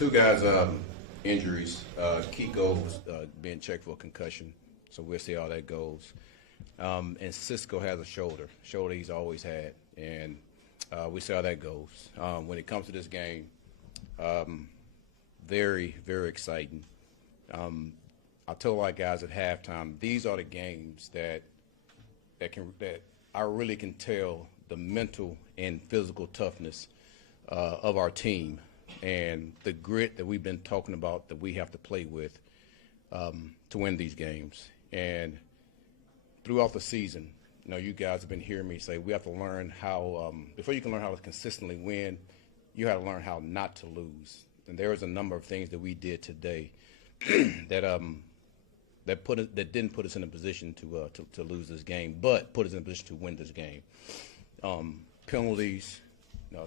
Two guys injuries. Kiko was being checked for a concussion, so we'll see how that goes. And Cisco has a shoulder he's always had, and we see how that goes. When it comes to this game, very, very exciting. I told our guys at halftime, these are the games that I really can tell the mental and physical toughness of our team and the grit that we've been talking about that we have to play with to win these games. And throughout the season, you guys have been hearing me say we have to learn how, before you can learn how to consistently win, you have to learn how not to lose. And there was a number of things that we did today that didn't put us in a position to lose this game, but put us in a position to win this game. Penalties,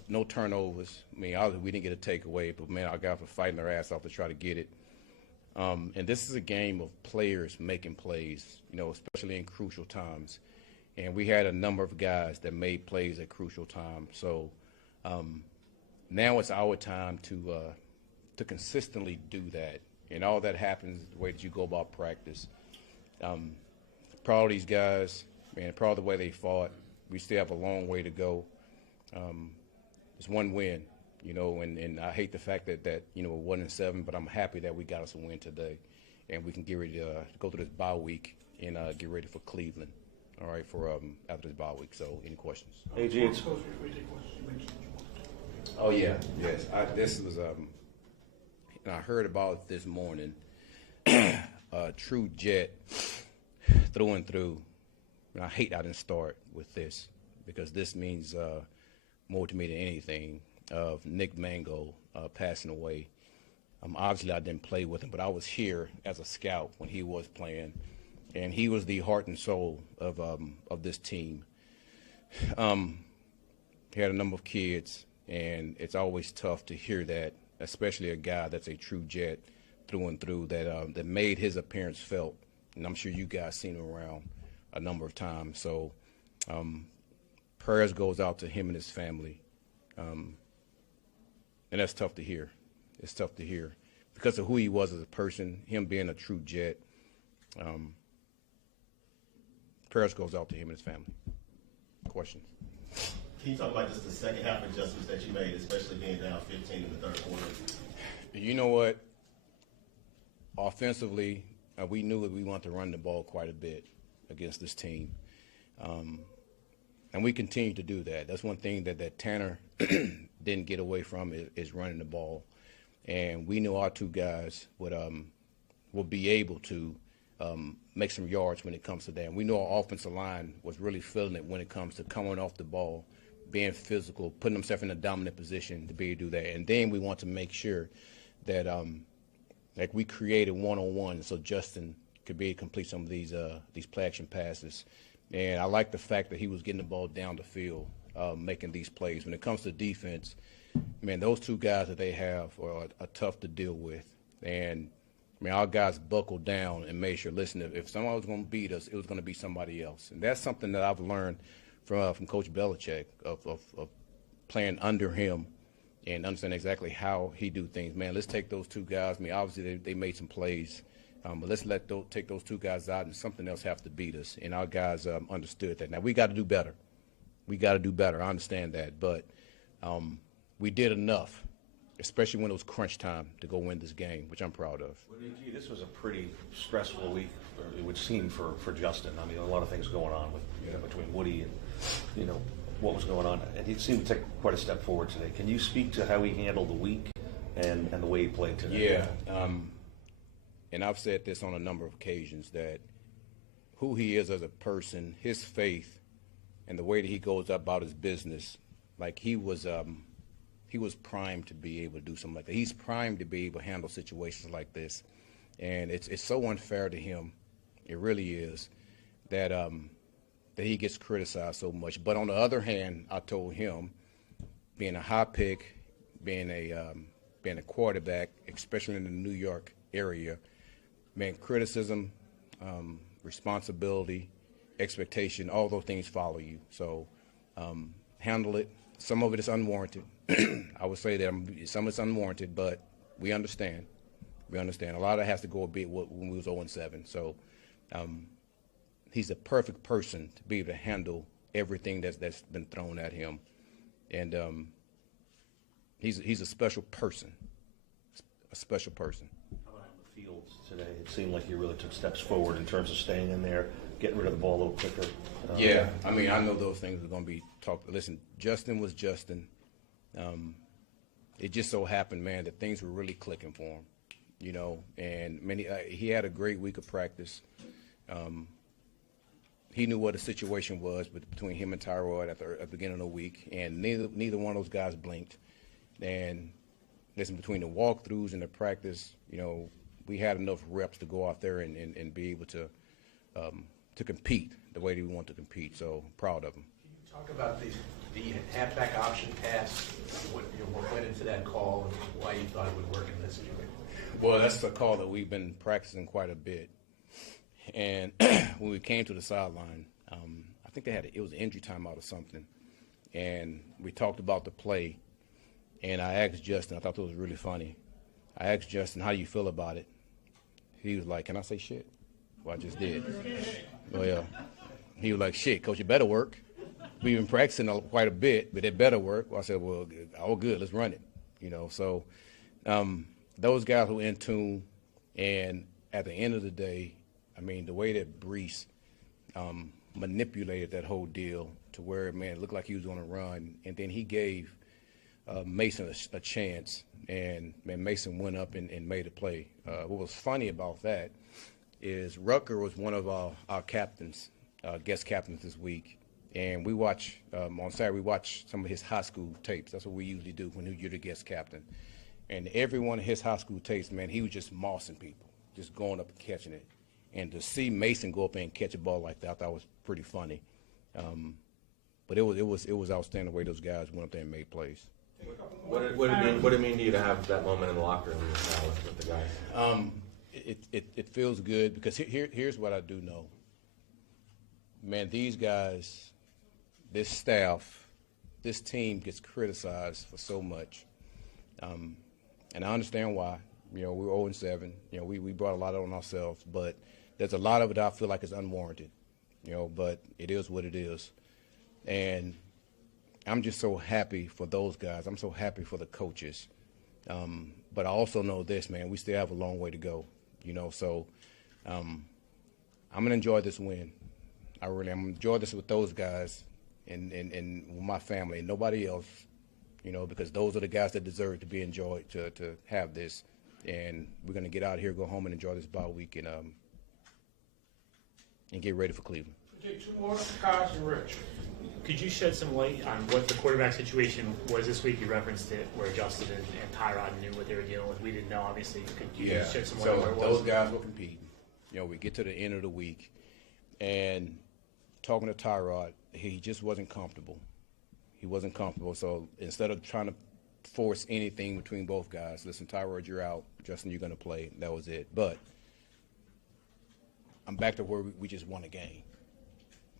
no turnovers. I mean, obviously we didn't get a takeaway, but man, our guys were fighting their ass off to try to get it. And this is a game of players making plays, especially in crucial times. And we had a number of guys that made plays at crucial times. So now it's our time to consistently do that. And all that happens the way that you go about practice. Proud of these guys, man, proud of the way they fought. We still have a long way to go. It's one win, and I hate the fact that we're 1-7, but I'm happy that we got us a win today. And we can get ready to go through this bye week and get ready for Cleveland, all right, for after this bye week. So any questions? Hey, Gene. Oh, yeah, yes. This was and I heard about it this morning. True jet through and through. And I hate I didn't start with this because this means more to me than anything of Nick Mango passing away. Obviously, I didn't play with him, but I was here as a scout when he was playing, and he was the heart and soul of this team. He had a number of kids, and it's always tough to hear that, especially a guy that's a true jet through and through that made his appearance felt. And I'm sure you guys seen him around a number of times. So prayers goes out to him and his family. And that's tough to hear. It's tough to hear because of who he was as a person, him being a true jet. Prayers goes out to him and his family. Questions? Can you talk about just the second half adjustments that you made, especially being down 15 in the third quarter? You know what? Offensively, we knew that we wanted to run the ball quite a bit against this team. And we continue to do that. That's one thing that Tanner didn't get away from is running the ball. And we knew our two guys would be able to make some yards when it comes to that. And we know our offensive line was really feeling it when it comes to coming off the ball, being physical, putting themselves in a dominant position to be able to do that. And then we want to make sure that we created one-on-one so Justin could be able to complete some of these play action passes. And I like the fact that he was getting the ball down the field, making these plays. When it comes to defense, man, those two guys that they have are tough to deal with. And our guys buckled down and made sure, listen, if someone was going to beat us, it was going to be somebody else. And that's something that I've learned from Coach Belichick of playing under him and understanding exactly how he do things. Man, let's take those two guys. Obviously they made some plays, but let's take those two guys out and something else have to beat us. And our guys understood that. Now, we got to do better. We got to do better. I understand that. But we did enough, especially when it was crunch time, to go win this game, which I'm proud of. Well, AG, this was a pretty stressful week, it would seem, for Justin. I mean, a lot of things going on with between Woody and what was going on, and he seemed to take quite a step forward today. Can you speak to how he handled the week and the way he played today? Yeah, and I've said this on a number of occasions that who he is as a person, his faith, and the way that he goes about his business, like he was primed to be able to do something like that. He's primed to be able to handle situations like this, and it's so unfair to him. It really is that he gets criticized so much. But on the other hand, I told him, being a high pick, being a quarterback, especially in the New York area, man, criticism, responsibility, expectation, all those things follow you. So handle it. Some of it is unwarranted. I would say that some of it's unwarranted, but we understand. We understand. A lot of that has to go a bit when we was 0-7. So he's a perfect person to be able to handle everything that's been thrown at him. And he's a special person, a special person. How about on the field today? It seemed like you really took steps forward in terms of staying in there, getting rid of the ball a little quicker. Yeah, I mean, I know those things are going to be talked. Listen, Justin was Justin. It just so happened, man, that things were really clicking for him, you know. And he had a great week of practice. He knew what the situation was between him and Tyrod at the beginning of the week, and neither one of those guys blinked. And listen, between the walkthroughs and the practice, you know, we had enough reps to go out there and be able to compete the way that we want to compete. So proud of him. Can you talk about the halfback option pass, what went into that call, and why you thought it would work in this situation? Well, that's a call that we've been practicing quite a bit. And when we came to the sideline, I think it was an injury timeout or something. And we talked about the play. And I asked Justin, I thought it was really funny. I asked Justin, how do you feel about it? He was like, can I say shit? Well, I just did. Well, yeah. He was like, shit, coach, it better work. We've been practicing quite a bit, but it better work. Well, I said, well, all good, let's run it. You know, so those guys were in tune. And at the end of the day, I mean, the way that Brees manipulated that whole deal to where, man, it looked like he was going to run, and then he gave Mason a chance, and man, Mason went up and made a play. What was funny about that is Rucker was one of our captains, guest captains this week, and we watch on Saturday. We watch some of his high school tapes. That's what we usually do when you're the guest captain. And every one of his high school tapes, man, he was just mossing people, just going up and catching it. And to see Mason go up and catch a ball like that, I thought was pretty funny. But it was outstanding the way those guys went up there and made plays. What did it mean to you to have that moment in the locker room with the guys? It feels good because here's what I do know. Man, these guys, this staff, this team gets criticized for so much. And I understand why. You know, we were 0-7. You know, we brought a lot on ourselves, but there's a lot of it I feel like is unwarranted. You know, but it is what it is. And I'm just so happy for those guys. I'm so happy for the coaches. But I also know this, man, we still have a long way to go. You know, so I'm going to enjoy this win. I'm going to enjoy this with those guys and with my family and nobody else, you know, because those are the guys that deserve to be enjoyed, to have this. And we're going to get out of here, go home and enjoy this bye week and get ready for Cleveland. Okay, two more, Kaz and Rich. Could you shed some light on what the quarterback situation was this week? You referenced it where Justin and Tyrod knew what they were dealing with. We didn't know, obviously. Could you shed some light on where it was? Those guys were competing. You know, we get to the end of the week, and talking to Tyrod, he just wasn't comfortable. He wasn't comfortable. So instead of trying to force anything between both guys, listen, Tyrod, you're out. Justin, you're going to play. That was it. But I'm back to where we just won a game.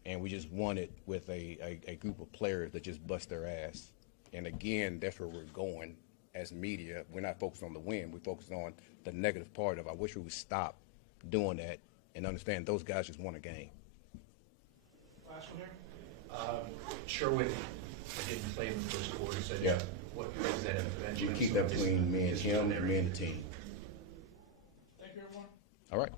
And we just won it with a group of players that just bust their ass. And again, that's where we're going as media. We're not focused on the win. We're focused on the negative part of it. I wish we would stop doing that and understand those guys just won a game. Last one here. Sherwood didn't play in the first quarter, so Yeah. what is that intervention? You keep that between me and him and me and the team. Thank you, everyone. All right.